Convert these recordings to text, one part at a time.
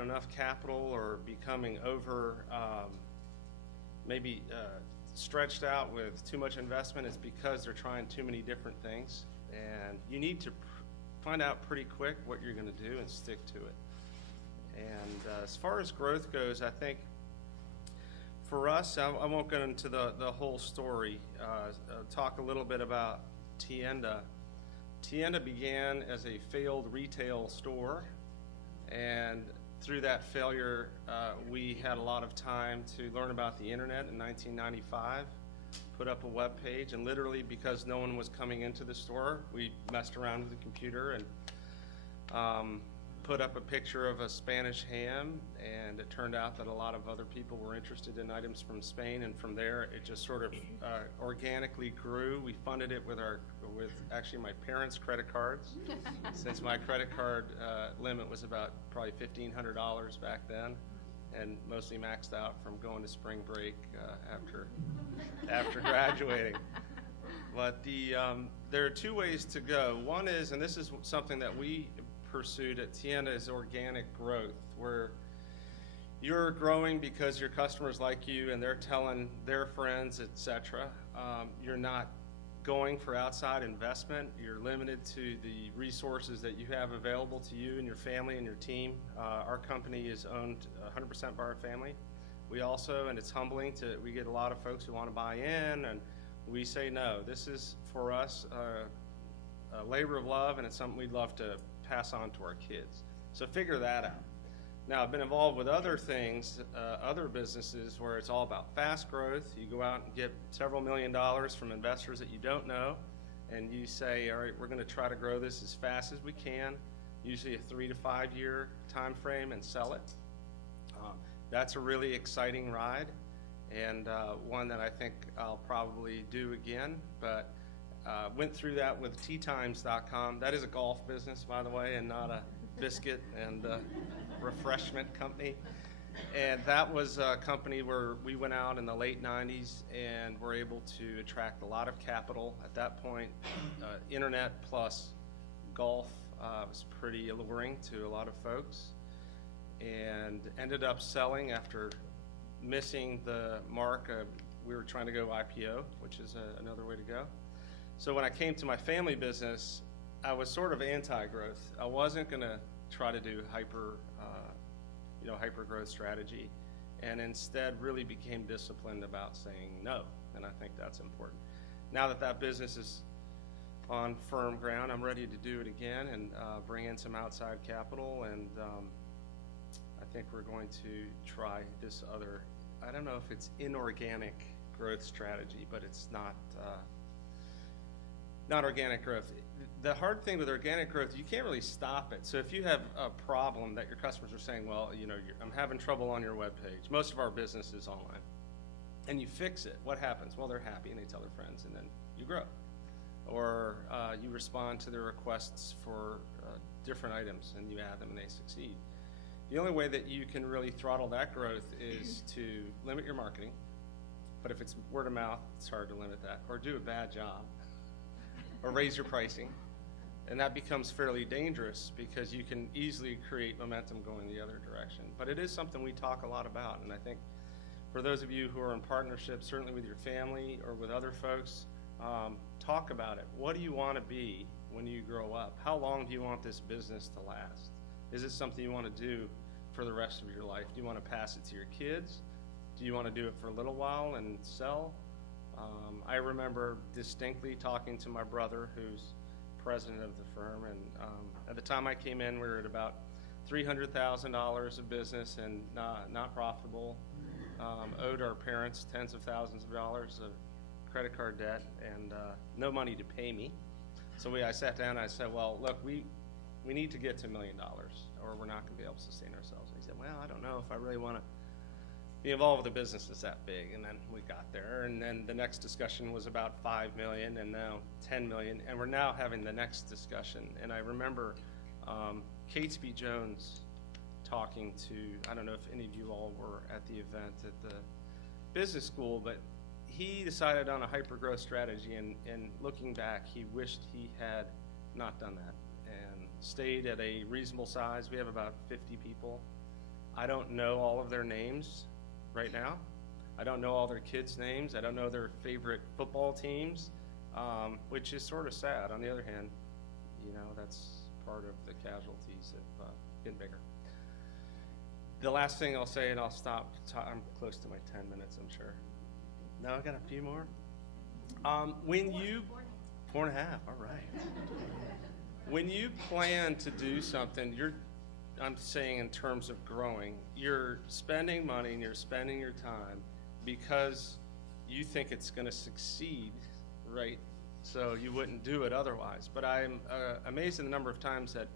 enough capital or becoming over maybe stretched out with too much investment, it's because they're trying too many different things. And you need to find out pretty quick what you're going to do and stick to it. And as far as growth goes, I think for us, I won't go into the whole story. Talk a little bit about Tienda. Tienda began as a failed retail store, and through that failure, we had a lot of time to learn about the internet in 1995, put up a web page, and literally because no one was coming into the store, we messed around with the computer and put up a picture of a Spanish ham, and it turned out that a lot of other people were interested in items from Spain, and from there it just sort of organically grew. We funded it with actually my parents' credit cards, since my credit card limit was about probably $1,500 back then, and mostly maxed out from going to spring break after graduating. But there are two ways to go. One is, and this is something that we pursued at Tienda, is organic growth, where you're growing because your customers like you and they're telling their friends, etc. You're not going for outside investment. You're limited to the resources that you have available to you and your family and your team. Our company is owned 100% by our family. We also, and it's humbling, we get a lot of folks who want to buy in, and we say no. This is, for us, a labor of love, and it's something we'd love to pass on to our kids. So figure that out. Now, I've been involved with other things, other businesses where it's all about fast growth. You go out and get several $1 million from investors that you don't know, and you say, all right, we're going to try to grow this as fast as we can, usually a 3 to 5 year time frame, and sell it. That's a really exciting ride, and one that I think I'll probably do again. But went through that with teatimes.com. That is a golf business, by the way, and not a biscuit and refreshment company. And that was a company where we went out in the late 90s and were able to attract a lot of capital. At that point, internet plus golf was pretty alluring to a lot of folks, and ended up selling after missing the mark. We were trying to go IPO, which is another way to go. So when I came to my family business, I was sort of anti-growth. I wasn't going to try to do hyper growth strategy, and instead really became disciplined about saying no. And I think that's important. Now that that business is on firm ground, I'm ready to do it again and bring in some outside capital. And I think we're going to try this other, I don't know if it's inorganic growth strategy, but it's not organic growth. The hard thing with organic growth, you can't really stop it. So if you have a problem that your customers are saying, well, I'm having trouble on your webpage. Most of our business is online. And you fix it. What happens? Well, they're happy and they tell their friends, and then you grow. Or you respond to their requests for different items and you add them and they succeed. The only way that you can really throttle that growth is to limit your marketing. But if it's word of mouth, it's hard to limit that. Or do a bad job. Or raise your pricing. And that becomes fairly dangerous because you can easily create momentum going the other direction. But it is something we talk a lot about, and I think for those of you who are in partnership, certainly with your family or with other folks, talk about it. What do you want to be when you grow up? How long do you want this business to last? Is it something you want to do for the rest of your life? Do you want to pass it to your kids? Do you want to do it for a little while and sell? I remember distinctly talking to my brother, who's president of the firm, and at the time I came in, we were at about $300,000 of business and not profitable. Owed our parents tens of thousands of dollars of credit card debt, and no money to pay me. So I sat down and I said, well, look, we need to get to $1 million or we're not going to be able to sustain ourselves. And he said, well, I don't know if I really want to be involved with a business that's that big. And then we got there, and then the next discussion was about 5 million and now 10 million, and we're now having the next discussion. And I remember Catesby Jones talking to, I don't know if any of you all were at the event at the business school, but he decided on a hyper-growth strategy, and looking back, he wished he had not done that and stayed at a reasonable size. We have about 50 people I don't know all of their names right now. I don't know all their kids' names. I don't know their favorite football teams, which is sort of sad. On the other hand, you know, that's part of the casualties of getting bigger. The last thing I'll say, and I'll stop. I'm close to my 10 minutes, I'm sure. No, I got a few more. When you 4.5, all right. When you plan to do something, I'm saying in terms of growing, you're spending money and you're spending your time because you think it's going to succeed, right? So you wouldn't do it otherwise. But I'm amazed at the number of times that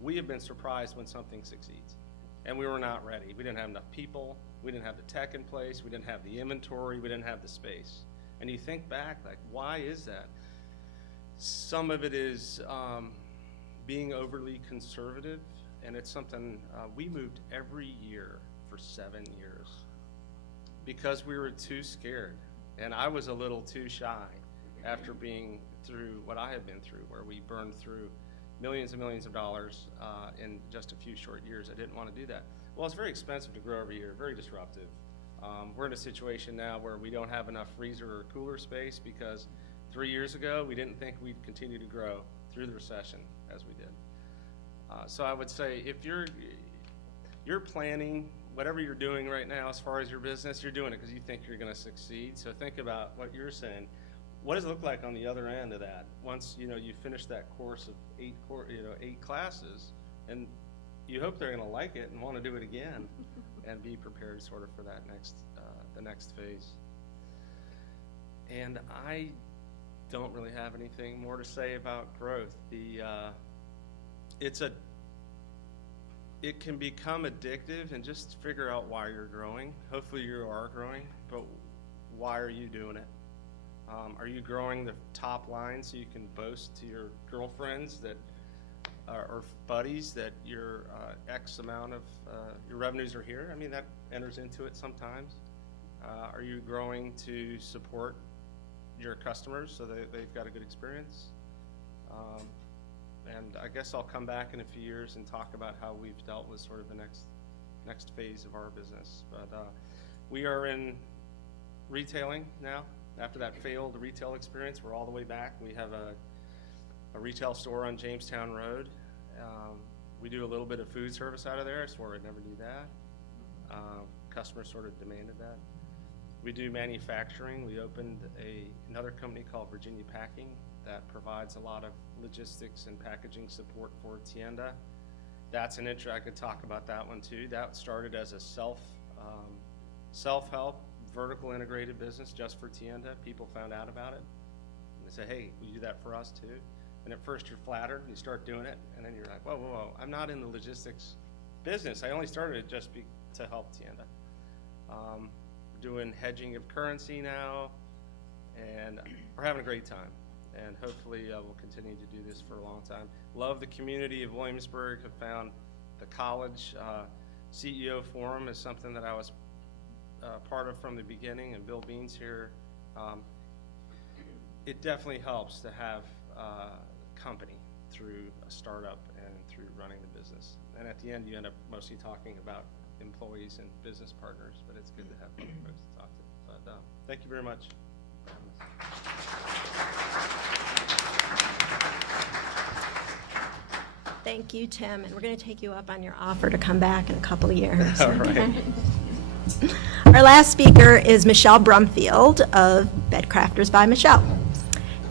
we have been surprised when something succeeds. And we were not ready. We didn't have enough people. We didn't have the tech in place. We didn't have the inventory. We didn't have the space. And you think back, like, why is that? Some of it is being overly conservative, and it's something we moved every year for 7 years because we were too scared. And I was a little too shy after being through what I have been through, where we burned through millions and millions of dollars in just a few short years. I didn't want to do that. Well, it's very expensive to grow every year, very disruptive. We're in a situation now where we don't have enough freezer or cooler space because 3 years ago, we didn't think we'd continue to grow through the recession as we did. So I would say if you're planning, whatever you're doing right now as far as your business, you're doing it because you think you're going to succeed. So think about what you're saying. What does it look like on the other end of that? Once you finish that course of 8 classes, and you hope they're going to like it and want to do it again, and be prepared sort of for that the next phase. And I don't really have anything more to say about growth. It can become addictive, and just figure out why you're growing. Hopefully you are growing, but why are you doing it? Are you growing the top line so you can boast to your girlfriends that or buddies that your X amount of your revenues are here? I mean, that enters into it sometimes. Are you growing to support your customers so that they've got a good experience? And I guess I'll come back in a few years and talk about how we've dealt with sort of the next phase of our business. But we are in retailing now. After that failed retail experience, we're all the way back. We have a retail store on Jamestown Road. We do a little bit of food service out of there. I swore I'd never do that. Customers sort of demanded that. We do manufacturing. We opened another company called Virginia Packing that provides a lot of logistics and packaging support for Tienda. That's an intro. I could talk about that one too. That started as a self-help, vertical integrated business just for Tienda. People found out about it. And they say, hey, will you do that for us too? And at first you're flattered, and you start doing it, and then you're like, whoa, whoa, whoa, I'm not in the logistics business. I only started it just to help Tienda. Doing hedging of currency now, and we're having a great time. And hopefully we'll continue to do this for a long time. Love the community of Williamsburg. Have found the college CEO forum is something that I was part of from the beginning, and Bill Bean's here. It definitely helps to have company through a startup and through running the business. And at the end, you end up mostly talking about employees and business partners, but it's good to have other folks to talk to. But thank you very much. Thank you, Tim, and we're going to take you up on your offer to come back in a couple of years. All right. Our last speaker is Michelle Brumfield of Bed Crafters by Michelle.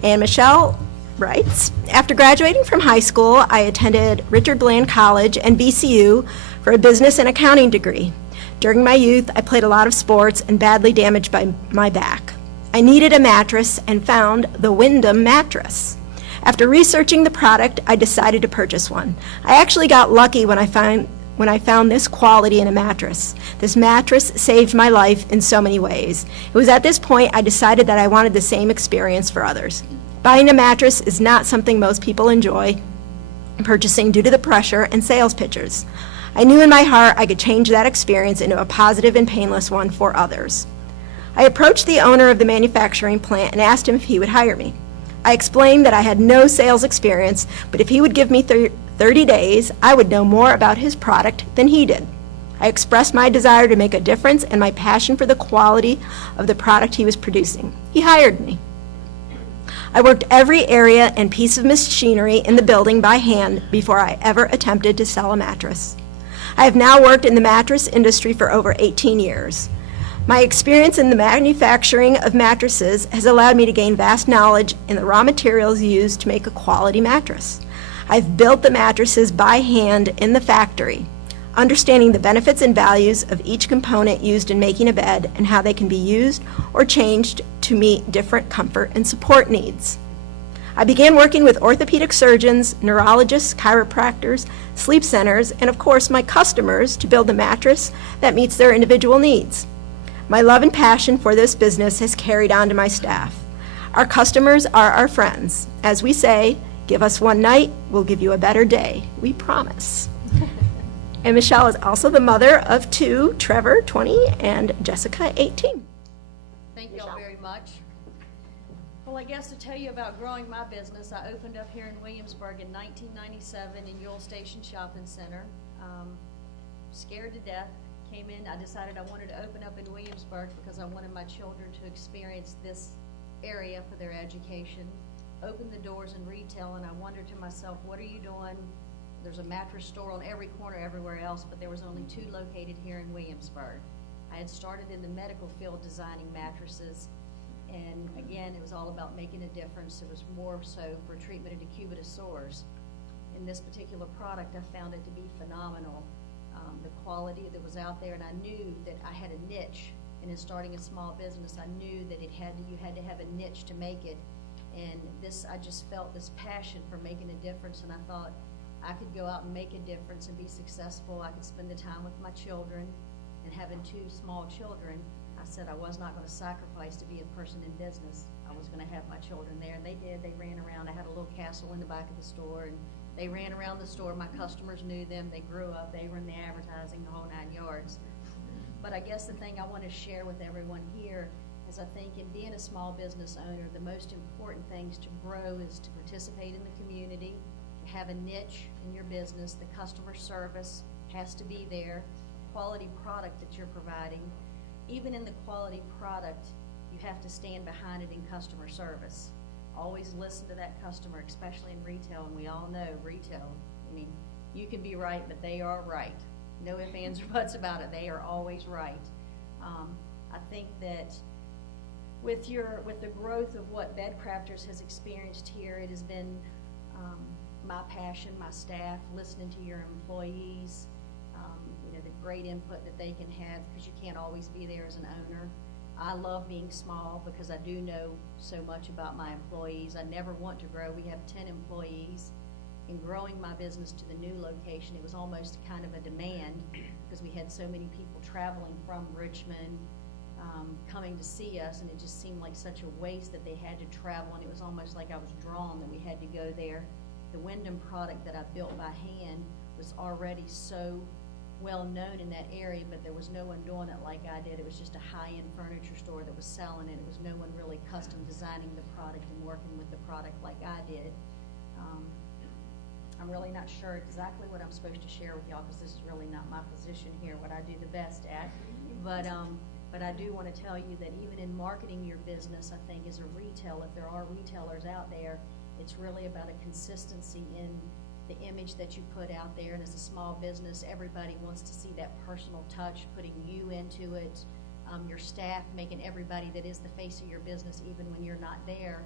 And Michelle writes, after graduating from high school, I attended Richard Bland College and BCU for a business and accounting degree. During my youth, I played a lot of sports and badly damaged my back. I needed a mattress and found the Wyndham mattress. After researching the product, I decided to purchase one. I actually got lucky when I found this quality in a mattress. This mattress saved my life in so many ways. It was at this point I decided that I wanted the same experience for others. Buying a mattress is not something most people enjoy purchasing due to the pressure and sales pitches. I knew in my heart I could change that experience into a positive and painless one for others. I approached the owner of the manufacturing plant and asked him if he would hire me. I explained that I had no sales experience, but if he would give me 30 days, I would know more about his product than he did. I expressed my desire to make a difference and my passion for the quality of the product he was producing. He hired me. I worked every area and piece of machinery in the building by hand before I ever attempted to sell a mattress. I have now worked in the mattress industry for over 18 years. My experience in the manufacturing of mattresses has allowed me to gain vast knowledge in the raw materials used to make a quality mattress. I've built the mattresses by hand in the factory, understanding the benefits and values of each component used in making a bed and how they can be used or changed to meet different comfort and support needs. I began working with orthopedic surgeons, neurologists, chiropractors, sleep centers, and of course my customers to build a mattress that meets their individual needs. My love and passion for this business has carried on to my staff. Our customers are our friends. As we say, give us one night, we'll give you a better day. We promise. And Michelle is also the mother of two, Trevor, 20, and Jessica, 18. Thank you all very much. Well, I guess to tell you about growing my business, I opened up here in Williamsburg in 1997 in Ewell Station Shopping Center. Scared to death, came in, I decided I wanted to open up in Williamsburg because I wanted my children to experience this area for their education. Opened the doors in retail, and I wondered to myself, what are you doing? There's a mattress store on every corner everywhere else, but there was only two located here in Williamsburg. I had started in the medical field designing mattresses, and again, it was all about making a difference. It was more so for treatment of decubitus sores. In this particular product, I found it to be phenomenal. The quality that was out there, and I knew that I had a niche, and in starting a small business, I knew that you had to have a niche to make it, and I just felt this passion for making a difference, and I thought, I could go out and make a difference and be successful. I could spend the time with my children, and having two small children, I said I was not going to sacrifice to be a person in business. I was going to have my children there, and they did. They ran around. I had a little castle in the back of the store, and they ran around the store. My customers knew them. They grew up. They were in the advertising, the whole 9 yards. But I guess the thing I want to share with everyone here is I think in being a small business owner, the most important things to grow is to participate in the community, have a niche in your business. The customer service has to be there, quality product that you're providing. Even in the quality product, you have to stand behind it in customer service. Always listen to that customer, especially in retail, and we all know retail, I mean, you can be right, but they are right. No ifs, ands, or buts about it. They are always right. I think that with the growth of what Bed Crafters has experienced here, it has been my passion, my staff, listening to your employees, the great input that they can have, because you can't always be there as an owner. I love being small because I do know so much about my employees. I never want to grow. We have 10 employees. In growing my business to the new location, it was almost kind of a demand because we had so many people traveling from Richmond, coming to see us, and it just seemed like such a waste that they had to travel, and it was almost like I was drawn that we had to go there. The Wyndham product that I built by hand was already so well known in that area, but there was no one doing it like I did. It was just a high-end furniture store that was selling it. It was no one really custom designing the product and working with the product like I did. I'm really not sure exactly what I'm supposed to share with y'all because this is really not my position here, what I do the best at. But I do want to tell you that even in marketing your business, I think as a retailer, if there are retailers out there, it's really about a consistency in the image that you put out there. And as a small business, everybody wants to see that personal touch, putting you into it, your staff, making everybody that is the face of your business, even when you're not there,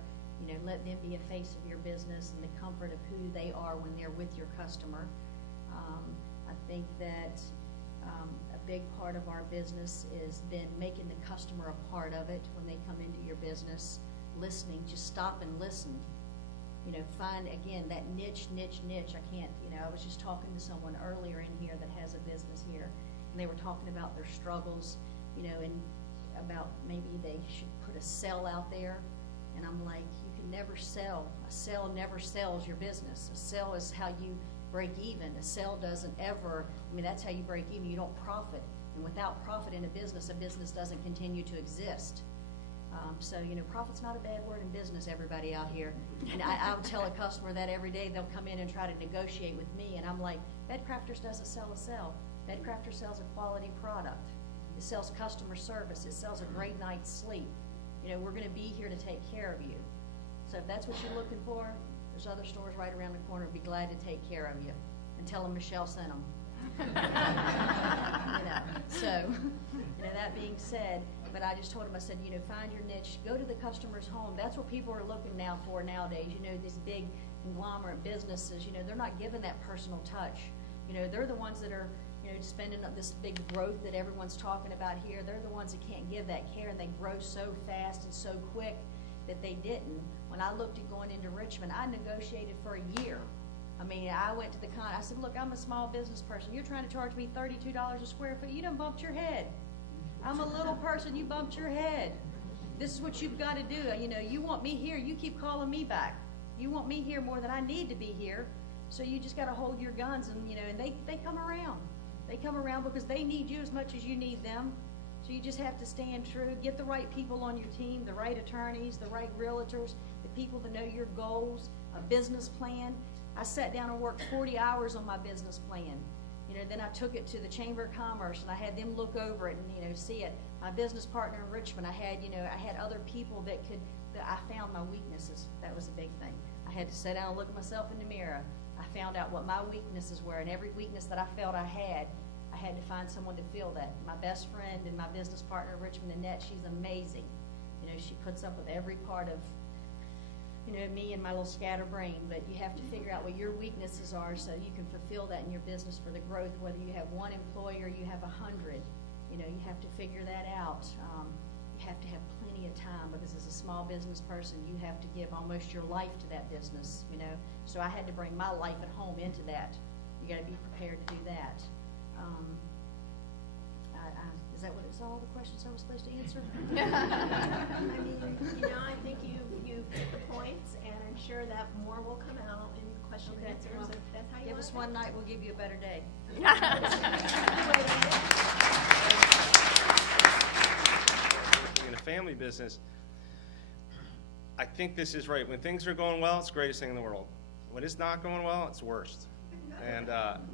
let them be a face of your business and the comfort of who they are when they're with your customer. I think that a big part of our business has been making the customer a part of it when they come into your business, listening, just stop and listen. Find, again, that niche. I can't, I was just talking to someone earlier in here that has a business here, and they were talking about their struggles, and about maybe they should put a sell out there. And I'm like, you can never sell. A sell never sells your business. A sell is how you break even. A sell doesn't ever, that's how you break even. You don't profit. And without profit in a business doesn't continue to exist. So, profit's not a bad word in business, everybody out here. And I'll tell a customer that every day. They'll come in and try to negotiate with me, and I'm like, Bed Crafters doesn't sell a sell. Bedcrafter sells a quality product. It sells customer service. It sells a great night's sleep. You know, we're going to be here to take care of you. So if that's what you're looking for, there's other stores right around the corner who'd be glad to take care of you. And tell them Michelle sent them. So, that being said, but I just told him, I said, find your niche, go to the customer's home. That's what people are looking for nowadays. These big conglomerate businesses, they're not giving that personal touch. They're the ones that are, spending up this big growth that everyone's talking about here. They're the ones that can't give that care, and they grow so fast and so quick that they didn't. When I looked at going into Richmond, I negotiated for a year. I went to the I said, look, I'm a small business person. You're trying to charge me $32 a square foot. You done bumped your head. I'm a little person. You bumped your head. This is what you've got to do. You want me here. You keep calling me back. You want me here more than I need to be here. So you just got to hold your guns, and and they come around. They come around because they need you as much as you need them. So you just have to stand true. Get the right people on your team, the right attorneys, the right realtors, the people that know your goals, a business plan. I sat down and worked 40 hours on my business plan. Then I took it to the Chamber of Commerce, and I had them look over it and see it. My business partner in Richmond, I had other people that I found my weaknesses. That was a big thing. I had to sit down and look at myself in the mirror. I found out what my weaknesses were, and every weakness that I felt I had to find someone to fill that. My best friend and my business partner in Richmond, Annette, she's amazing. She puts up with every part of me and my little scatterbrain, but you have to figure out what your weaknesses are so you can fulfill that in your business for the growth, whether you have one employee or you have 100. You have to figure that out. You have to have plenty of time, because as a small business person, you have to give almost your life to that business, So I had to bring my life at home into that. You got to be prepared to do that. Is that what it's all the questions I was supposed to answer? I think you hit the points, and I'm sure that more will come out in question and answers. Well, if that's how you give want us it. one night, we'll give you a better day. In a family business, I think this is right. When things are going well, it's the greatest thing in the world. When it's not going well, it's the worst. And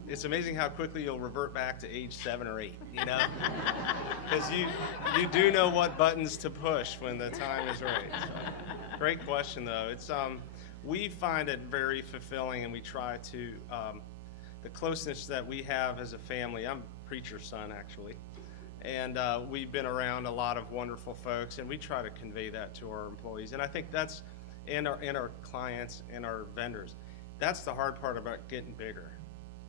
it's amazing how quickly you'll revert back to age 7 or 8, because you do know what buttons to push when the time is right. So, great question, though. It's we find it very fulfilling, and we try to the closeness that we have as a family. I'm a preacher's son, actually, and we've been around a lot of wonderful folks, and we try to convey that to our employees. And I think that's and our clients and our vendors. That's the hard part about getting bigger.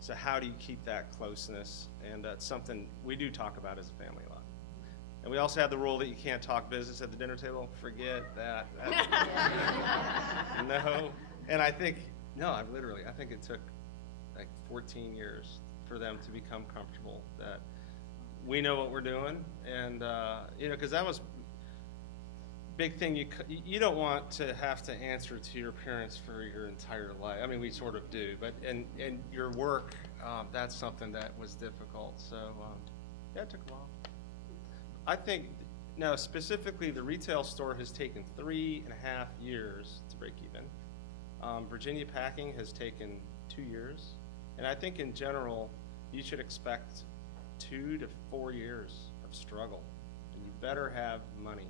So how do you keep that closeness? And that's something we do talk about as a family a lot. And we also have the rule that you can't talk business at the dinner table. Forget that. No. And I think it took like 14 years for them to become comfortable that we know what we're doing. And, because that was big thing. You don't want to have to answer to your parents for your entire life. We sort of do, but in your work, that's something that was difficult. So it took a while. I think now specifically the retail store has taken 3.5 years to break even. Virginia Packing has taken 2 years, and I think in general you should expect 2 to 4 years of struggle, and you better have money.